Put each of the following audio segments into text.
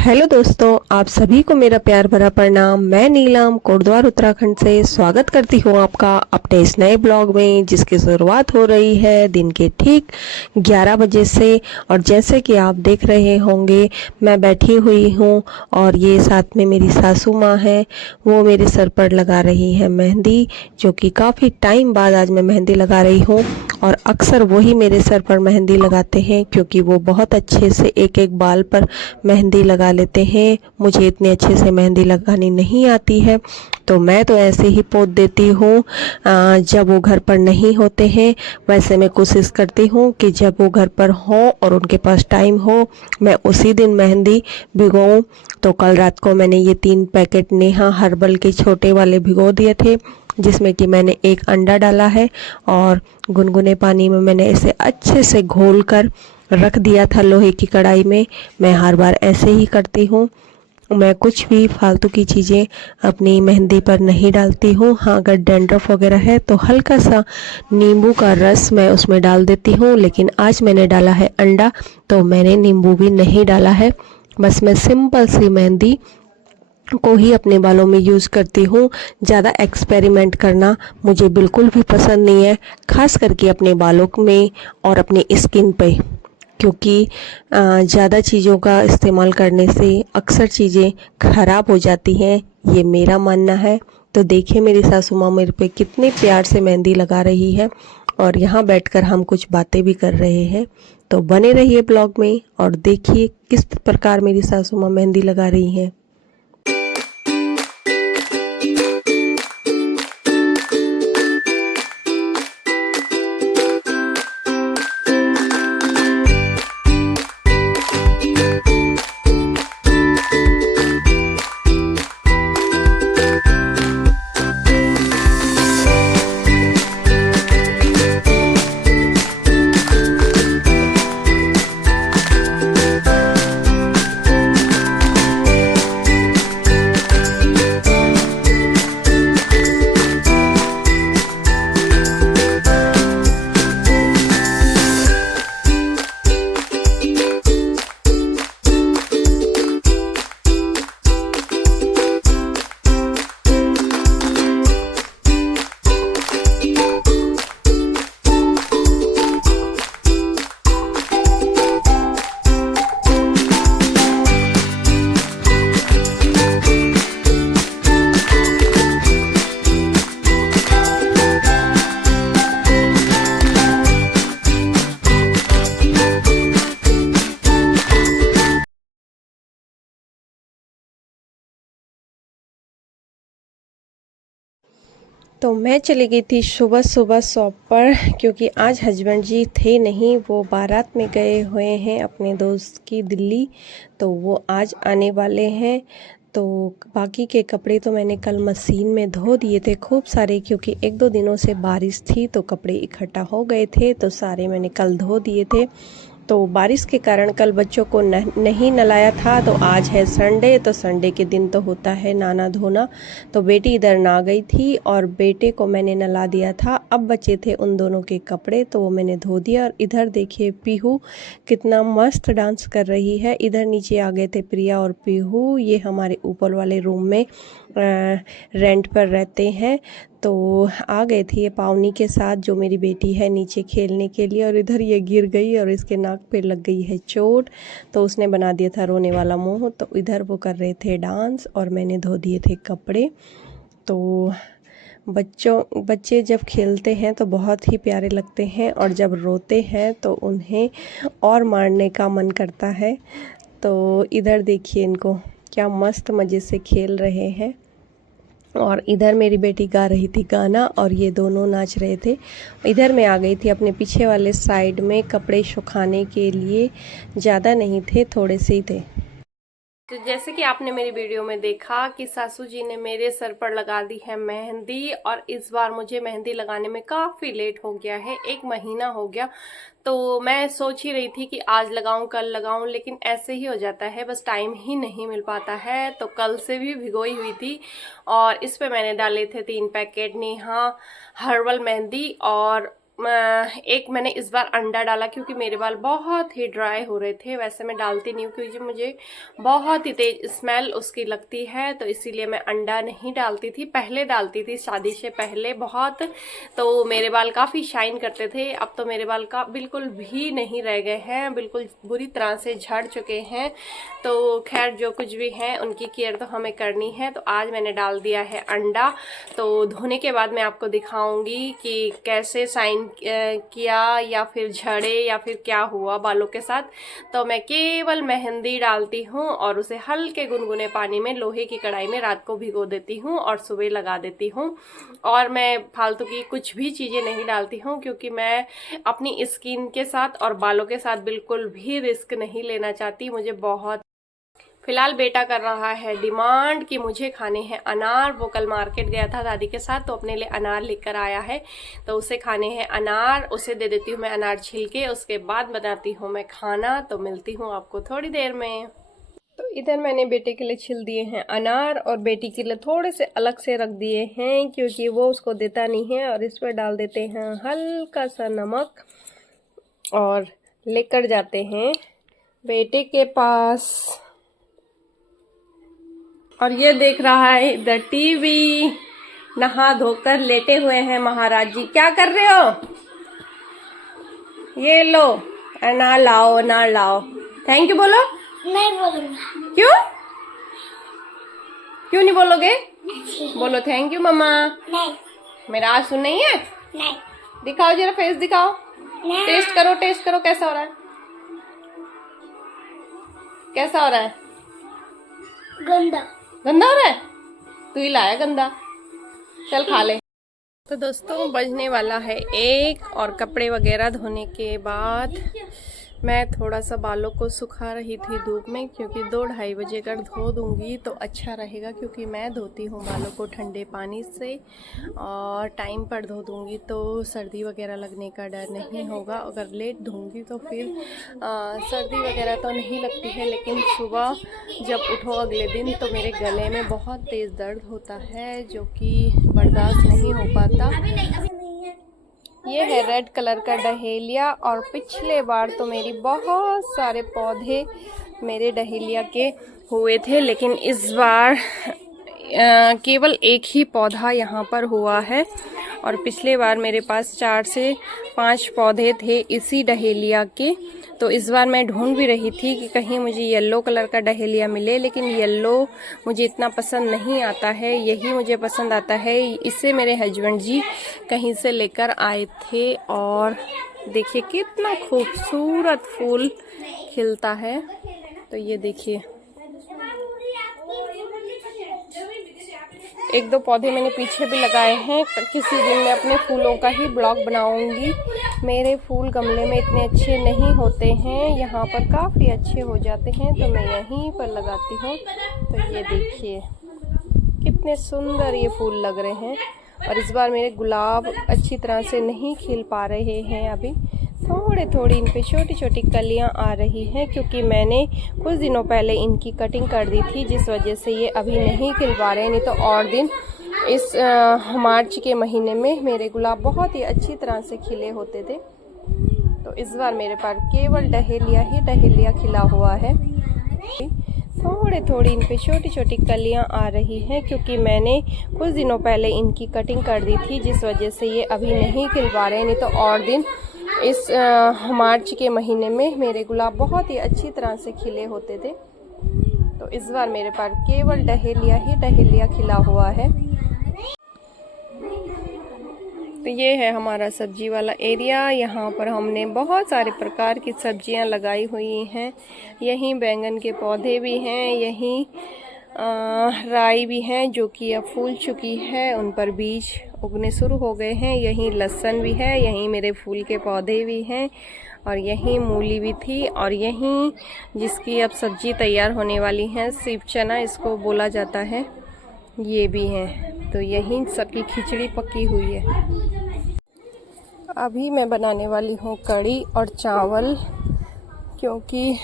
Hello दोस्तों, आप सभी को मेरा प्यार भरा प्रणाम। मैं नीलम कोटद्वार उत्तराखंड से स्वागत करती हूँ आपका अपने इस नए ब्लॉग में, जिसकी शुरुआत हो रही है दिन के ठीक 11 बजे से। और जैसे कि आप देख रहे होंगे, मैं बैठी हुई हूँ और ये साथ में मेरी सासू माँ है। वो मेरे सर पर लगा रही है मेहंदी, जो कि काफ़ी टाइम बाद आज मैं मेहंदी लगा रही हूँ। और अक्सर वही मेरे सर पर मेहंदी लगाते हैं, क्योंकि वो बहुत अच्छे से एक एक बाल पर मेहंदी लगा लेते हैं। मुझे इतने अच्छे से मेहंदी लगानी नहीं आती है, तो मैं तो ऐसे ही पोत देती हूँ जब वो घर पर नहीं होते हैं। वैसे मैं कोशिश करती हूँ कि जब वो घर पर हों और उनके पास टाइम हो, मैं उसी दिन मेहंदी भिगोऊँ। तो कल रात को मैंने ये 3 पैकेट नेहा हर्बल के छोटे वाले भिगो दिए थे, जिसमें कि मैंने एक अंडा डाला है और गुनगुने पानी में मैंने इसे अच्छे से घोल कर रख दिया था लोहे की कढ़ाई में। मैं हर बार ऐसे ही करती हूँ। मैं कुछ भी फालतू की चीज़ें अपनी मेहंदी पर नहीं डालती हूँ। हाँ, अगर डैंड्रफ वगैरह है तो हल्का सा नींबू का रस मैं उसमें डाल देती हूँ, लेकिन आज मैंने डाला है अंडा, तो मैंने नींबू भी नहीं डाला है। बस मैं सिंपल सी मेहंदी को ही अपने बालों में यूज़ करती हूँ। ज़्यादा एक्सपेरिमेंट करना मुझे बिल्कुल भी पसंद नहीं है, खास करके अपने बालों में और अपनी स्किन पे, क्योंकि ज़्यादा चीज़ों का इस्तेमाल करने से अक्सर चीज़ें ख़राब हो जाती हैं, ये मेरा मानना है। तो देखिए मेरी सासू माँ मेरे पे कितने प्यार से मेहंदी लगा रही है, और यहाँ बैठकर हम कुछ बातें भी कर रहे हैं। तो बने रहिए ब्लॉग में और देखिए किस प्रकार मेरी सासू माँ मेहंदी लगा रही हैं। तो मैं चली गई थी सुबह सुबह शॉप पर, क्योंकि आज हस्बैंड जी थे नहीं, वो बारात में गए हुए हैं अपने दोस्त की दिल्ली। तो वो आज आने वाले हैं। तो बाकी के कपड़े तो मैंने कल मशीन में धो दिए थे खूब सारे, क्योंकि 1-2 दिनों से बारिश थी तो कपड़े इकट्ठा हो गए थे, तो सारे मैंने कल धो दिए थे। तो बारिश के कारण कल बच्चों को नहीं नलाया था। तो आज है संडे, तो संडे के दिन तो होता है नहाना धोना। तो बेटी इधर नहा गई थी और बेटे को मैंने नला दिया था। अब बचे थे उन दोनों के कपड़े, तो वो मैंने धो दिया। और इधर देखिए पीहू कितना मस्त डांस कर रही है। इधर नीचे आ गए थे प्रिया और पीहू, ये हमारे ऊपर वाले रूम में रेंट पर रहते हैं। तो आ गए थे ये पावनी के साथ, जो मेरी बेटी है, नीचे खेलने के लिए। और इधर ये गिर गई और इसके नाक पे लग गई है चोट, तो उसने बना दिया था रोने वाला मुंह। तो इधर वो कर रहे थे डांस और मैंने धो दिए थे कपड़े। तो बच्चे जब खेलते हैं तो बहुत ही प्यारे लगते हैं, और जब रोते हैं तो उन्हें और मारने का मन करता है। तो इधर देखिए इनको क्या मस्त मज़े से खेल रहे हैं। और इधर मेरी बेटी गा रही थी गाना और ये दोनों नाच रहे थे। इधर मैं आ गई थी अपने पीछे वाले साइड में कपड़े सुखाने के लिए। ज़्यादा नहीं थे, थोड़े से ही थे। तो जैसे कि आपने मेरी वीडियो में देखा कि सासू जी ने मेरे सर पर लगा दी है मेहंदी, और इस बार मुझे मेहंदी लगाने में काफ़ी लेट हो गया है, 1 महीना हो गया। तो मैं सोच ही रही थी कि आज लगाऊं कल लगाऊं, लेकिन ऐसे ही हो जाता है, बस टाइम ही नहीं मिल पाता है। तो कल से भी भिगोई हुई थी, और इस पे मैंने डाले थे 3 पैकेट नेहा हर्बल मेहंदी, और एक मैंने इस बार अंडा डाला क्योंकि मेरे बाल बहुत ही ड्राई हो रहे थे। वैसे मैं डालती नहीं हूँ क्योंकि मुझे बहुत ही तेज स्मेल उसकी लगती है, तो इसीलिए मैं अंडा नहीं डालती थी। पहले डालती थी शादी से पहले बहुत, तो मेरे बाल काफ़ी शाइन करते थे। अब तो मेरे बाल का बिल्कुल भी नहीं रह गए हैं, बिल्कुल बुरी तरह से झड़ चुके हैं। तो खैर जो कुछ भी है उनकी केयर तो हमें करनी है। तो आज मैंने डाल दिया है अंडा। तो धोने के बाद मैं आपको दिखाऊंगी कि कैसे शाइन किया या फिर झड़े या फिर क्या हुआ बालों के साथ। तो मैं केवल मेहंदी डालती हूँ और उसे हल्के गुनगुने पानी में लोहे की कढ़ाई में रात को भिगो देती हूँ और सुबह लगा देती हूँ। और मैं फालतू की कुछ भी चीज़ें नहीं डालती हूँ क्योंकि मैं अपनी स्किन के साथ और बालों के साथ बिल्कुल भी रिस्क नहीं लेना चाहती। मुझे बहुत फिलहाल बेटा कर रहा है डिमांड कि मुझे खाने हैं अनार। वो कल मार्केट गया था दादी के साथ तो अपने लिए अनार लेकर आया है, तो उसे खाने हैं अनार। उसे दे देती हूँ मैं अनार छील के, उसके बाद बनाती हूँ मैं खाना। तो मिलती हूँ आपको थोड़ी देर में। तो इधर मैंने बेटे के लिए छिल दिए हैं अनार और बेटी के लिए थोड़े से अलग से रख दिए हैं क्योंकि वो उसको देता नहीं है। और इस पर डाल देते हैं हल्का सा नमक और लेकर जाते हैं बेटे के पास। और ये देख रहा है इधर टीवी, नहा धोकर लेटे हुए हैं महाराज जी। क्या कर रहे हो? ये लो अनार लाओ, अनार लाओ। थैंक यू बोलो। नहीं बोलूंगा। क्यों क्यों नहीं बोलोगे? बोलो थैंक यू मम्मा। नहीं। मेरा आज सुन नहीं है? नहीं। दिखाओ जरा फेस दिखाओ। नहीं। टेस्ट करो, टेस्ट करो कैसा हो रहा है, कैसा हो रहा है? गंदा। गंदा हो रहा है? तू ही लाया गंदा, चल खा ले। तो दोस्तों बजने वाला है 1 और कपड़े वगैरह धोने के बाद मैं थोड़ा सा बालों को सुखा रही थी धूप में क्योंकि 2-2:30 बजे अगर धो दूंगी तो अच्छा रहेगा क्योंकि मैं धोती हूँ बालों को ठंडे पानी से और टाइम पर धो दूंगी तो सर्दी वगैरह लगने का डर नहीं होगा। अगर लेट धोंगी तो फिर सर्दी वगैरह तो नहीं लगती है, लेकिन सुबह जब उठो अगले दिन तो मेरे गले में बहुत तेज़ दर्द होता है जो कि बर्दाश्त नहीं हो पाता। ये है रेड कलर का डहेलिया और पिछले बार तो मेरी बहुत सारे पौधे मेरे डहेलिया के हुए थे, लेकिन इस बार केवल एक ही पौधा यहाँ पर हुआ है। और पिछले बार मेरे पास 4 से 5 पौधे थे इसी डहेलिया के। तो इस बार मैं ढूंढ भी रही थी कि कहीं मुझे येलो कलर का डहेलिया मिले, लेकिन येलो मुझे इतना पसंद नहीं आता है, यही मुझे पसंद आता है। इसे मेरे हस्बैंड जी कहीं से लेकर आए थे और देखिए कितना खूबसूरत फूल खिलता है। तो ये देखिए 1-2 पौधे मैंने पीछे भी लगाए हैं। किसी दिन मैं अपने फूलों का ही ब्लॉग बनाऊंगी। मेरे फूल गमले में इतने अच्छे नहीं होते हैं, यहाँ पर काफ़ी अच्छे हो जाते हैं तो मैं यहीं पर लगाती हूँ। तो ये देखिए कितने सुंदर ये फूल लग रहे हैं। और इस बार मेरे गुलाब अच्छी तरह से नहीं खिल पा रहे हैं, अभी थोड़ी इन पे छोटी छोटी कलियां आ रही हैं क्योंकि मैंने कुछ दिनों पहले इनकी कटिंग कर दी थी, जिस वजह से ये अभी नहीं खिल पा रहे। नहीं तो और दिन इस मार्च के महीने में मेरे गुलाब बहुत ही अच्छी तरह से खिले होते थे। तो इस बार मेरे पास केवल डहेलिया ही डहेलिया खिला हुआ है। थोड़ी इन पे छोटी छोटी कलियां आ रही हैं क्योंकि मैंने कुछ दिनों पहले इनकी कटिंग कर दी थी, जिस वजह से ये अभी नहीं खिल पा रहे। नहीं तो और दिन इस मार्च के महीने में मेरे गुलाब बहुत ही अच्छी तरह से खिले होते थे। तो इस बार मेरे पास केवल डहेलिया ही डहेलिया खिला हुआ है। तो ये है हमारा सब्जी वाला एरिया। यहाँ पर हमने बहुत सारे प्रकार की सब्जियाँ लगाई हुई हैं। यहीं बैंगन के पौधे भी हैं, यहीं राई भी हैं जो कि अब फूल चुकी है, उन पर बीज उगने शुरू हो गए हैं। यहीं लहसुन भी है, यहीं मेरे फूल के पौधे भी हैं और यहीं मूली भी थी। और यहीं जिसकी अब सब्जी तैयार होने वाली है, सिर्फ चना इसको बोला जाता है, ये भी है। तो यहीं सबकी खिचड़ी पकी हुई है। अभी मैं बनाने वाली हूँ कढ़ी और चावल क्योंकि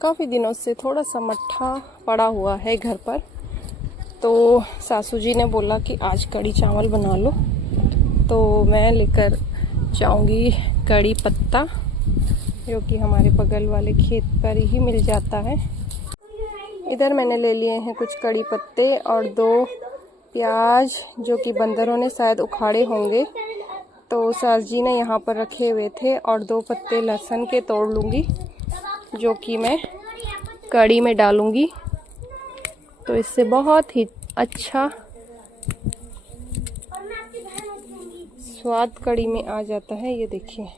काफ़ी दिनों से थोड़ा सा मट्ठा पड़ा हुआ है घर पर। तो सासू जी ने बोला कि आज कढ़ी चावल बना लो, तो मैं लेकर जाऊंगी कड़ी पत्ता, जो कि हमारे बगल वाले खेत पर ही मिल जाता है। इधर मैंने ले लिए हैं कुछ कड़ी पत्ते और 2 प्याज, जो कि बंदरों ने शायद उखाड़े होंगे, तो सास जी ने यहाँ पर रखे हुए थे, और 2 पत्ते लहसुन के तोड़ लूँगी, जो कि मैं कड़ी में डालूँगी। तो इससे बहुत ही अच्छा स्वाद कड़ी में आ जाता है। ये देखिए,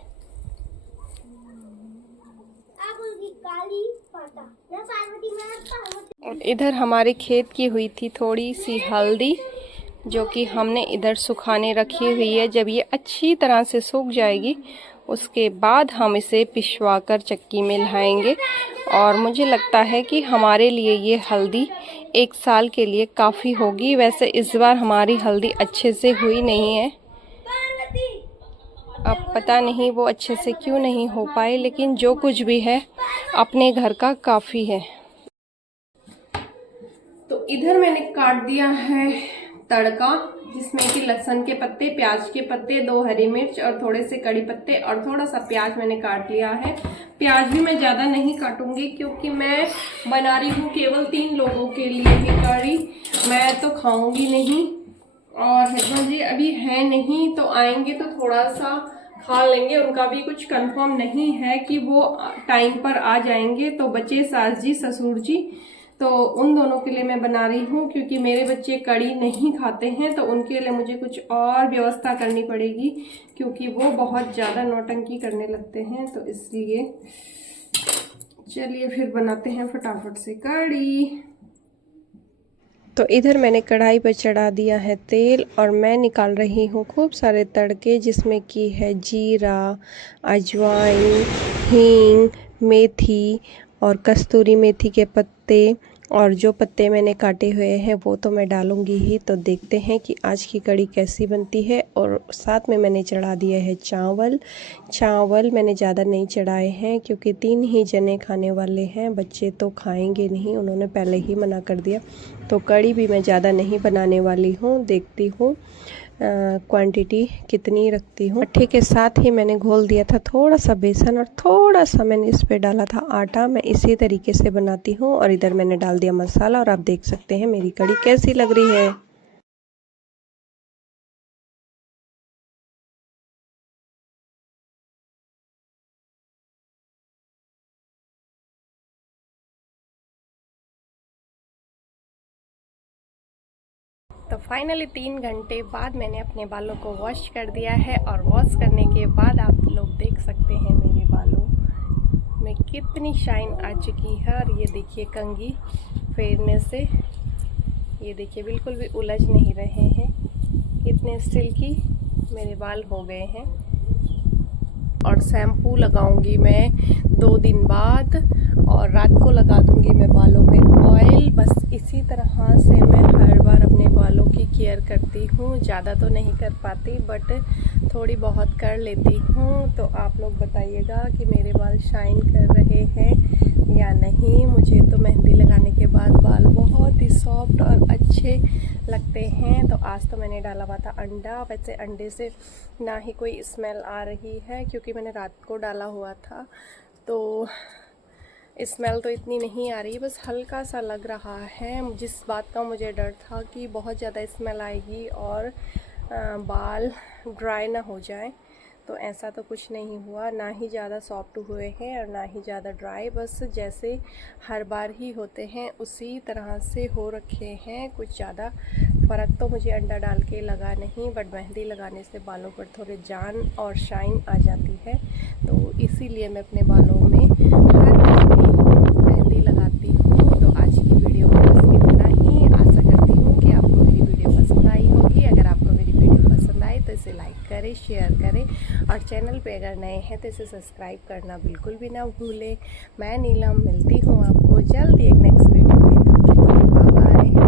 और इधर हमारे खेत की हुई थी थोड़ी सी हल्दी, जो कि हमने इधर सुखाने रखी हुई है। जब ये अच्छी तरह से सूख जाएगी, उसके बाद हम इसे पिसवा कर चक्की में लाएंगे। और मुझे लगता है कि हमारे लिए ये हल्दी 1 साल के लिए काफ़ी होगी। वैसे इस बार हमारी हल्दी अच्छे से हुई नहीं है, अब पता नहीं वो अच्छे से क्यों नहीं हो पाई, लेकिन जो कुछ भी है अपने घर का काफ़ी है। तो इधर मैंने काट दिया है तड़का, जिसमें कि लहसुन के पत्ते, प्याज के पत्ते, 2 हरी मिर्च और थोड़े से कड़ी पत्ते और थोड़ा सा प्याज मैंने काट लिया है। प्याज भी मैं ज़्यादा नहीं काटूंगी, क्योंकि मैं बना रही हूँ केवल 3 लोगों के लिए ही कड़ी, मैं तो खाऊंगी नहीं। और हस्बैंड जी अभी है नहीं, तो आएंगे तो थोड़ा सा खा लेंगे। उनका भी कुछ कंफर्म नहीं है कि वो टाइम पर आ जाएंगे। तो बच्चे सास जी, ससुर जी, तो उन दोनों के लिए मैं बना रही हूँ, क्योंकि मेरे बच्चे कड़ी नहीं खाते हैं, तो उनके लिए मुझे कुछ और व्यवस्था करनी पड़ेगी, क्योंकि वो बहुत ज़्यादा नौटंकी करने लगते हैं। तो इसलिए चलिए फिर बनाते हैं फटाफट से कड़ी। तो इधर मैंने कढ़ाई पर चढ़ा दिया है तेल, और मैं निकाल रही हूँ खूब सारे तड़के, जिसमें कि है जीरा, अजवाइन, हींग, मेथी और कस्तूरी मेथी के पत्ते। और जो पत्ते मैंने काटे हुए हैं वो तो मैं डालूंगी ही। तो देखते हैं कि आज की कड़ी कैसी बनती है। और साथ में मैंने चढ़ा दिया है चावल मैंने ज़्यादा नहीं चढ़ाए हैं, क्योंकि 3 ही जने खाने वाले हैं, बच्चे तो खाएंगे नहीं, उन्होंने पहले ही मना कर दिया। तो कड़ी भी मैं ज़्यादा नहीं बनाने वाली हूँ, देखती हूँ क्वांटिटी कितनी रखती हूँ। मट्ठे के साथ ही मैंने घोल दिया था थोड़ा सा बेसन, और थोड़ा सा मैंने इस पे डाला था आटा। मैं इसी तरीके से बनाती हूँ। और इधर मैंने डाल दिया मसाला, और आप देख सकते हैं मेरी कड़ी कैसी लग रही है। तो फाइनली 3 घंटे बाद मैंने अपने बालों को वॉश कर दिया है, और वॉश करने के बाद आप लोग देख सकते हैं मेरे बालों में कितनी शाइन आ चुकी है। और ये देखिए कंघी फेरने से, ये देखिए बिल्कुल भी उलझ नहीं रहे हैं, कितने सिल्की मेरे बाल हो गए हैं। और शैम्पू लगाऊंगी मैं 2 दिन बाद, और रात को लगा दूंगी मैं बालों में ऑयल। बस इसी तरह से मैं हर बार अपने बालों की केयर करती हूँ। ज़्यादा तो नहीं कर पाती, बट थोड़ी बहुत कर लेती हूँ। तो आप लोग बताइएगा कि मेरे बाल शाइन कर रहे हैं या नहीं। मुझे तो मेहंदी लगाने के बाद बाल बहुत ही सॉफ्ट और अच्छे लगते हैं। तो आज तो मैंने डाला हुआ था अंडा। वैसे अंडे से ना ही कोई स्मेल आ रही है, क्योंकि मैंने रात को डाला हुआ था, तो स्मेल तो इतनी नहीं आ रही, बस हल्का सा लग रहा है। जिस बात का मुझे डर था कि बहुत ज़्यादा स्मेल आएगी और बाल ड्राई ना हो जाए, तो ऐसा तो कुछ नहीं हुआ। ना ही ज़्यादा सॉफ्ट हुए हैं और ना ही ज़्यादा ड्राई, बस जैसे हर बार ही होते हैं उसी तरह से हो रखे हैं। कुछ ज़्यादा फ़र्क तो मुझे अंडा डाल के लगा नहीं, बट मेहंदी लगाने से बालों पर थोड़े जान और शाइन आ जाती है। तो इसीलिए मैं अपने बालों में हर महीने मेहंदी लगाती हूँ। तो आज की वीडियो में बस इतना ही। आशा करती हूँ कि आपको मेरी वीडियो पसंद आई होगी। अगर आपको मेरी वीडियो पसंद आई तो इसे लाइक करें, शेयर करें, और चैनल पे अगर नए हैं तो इसे सब्सक्राइब करना बिल्कुल भी ना भूलें। मैं नीलम मिलती हूँ आपको जल्द एक नेक्स्ट वीडियो में।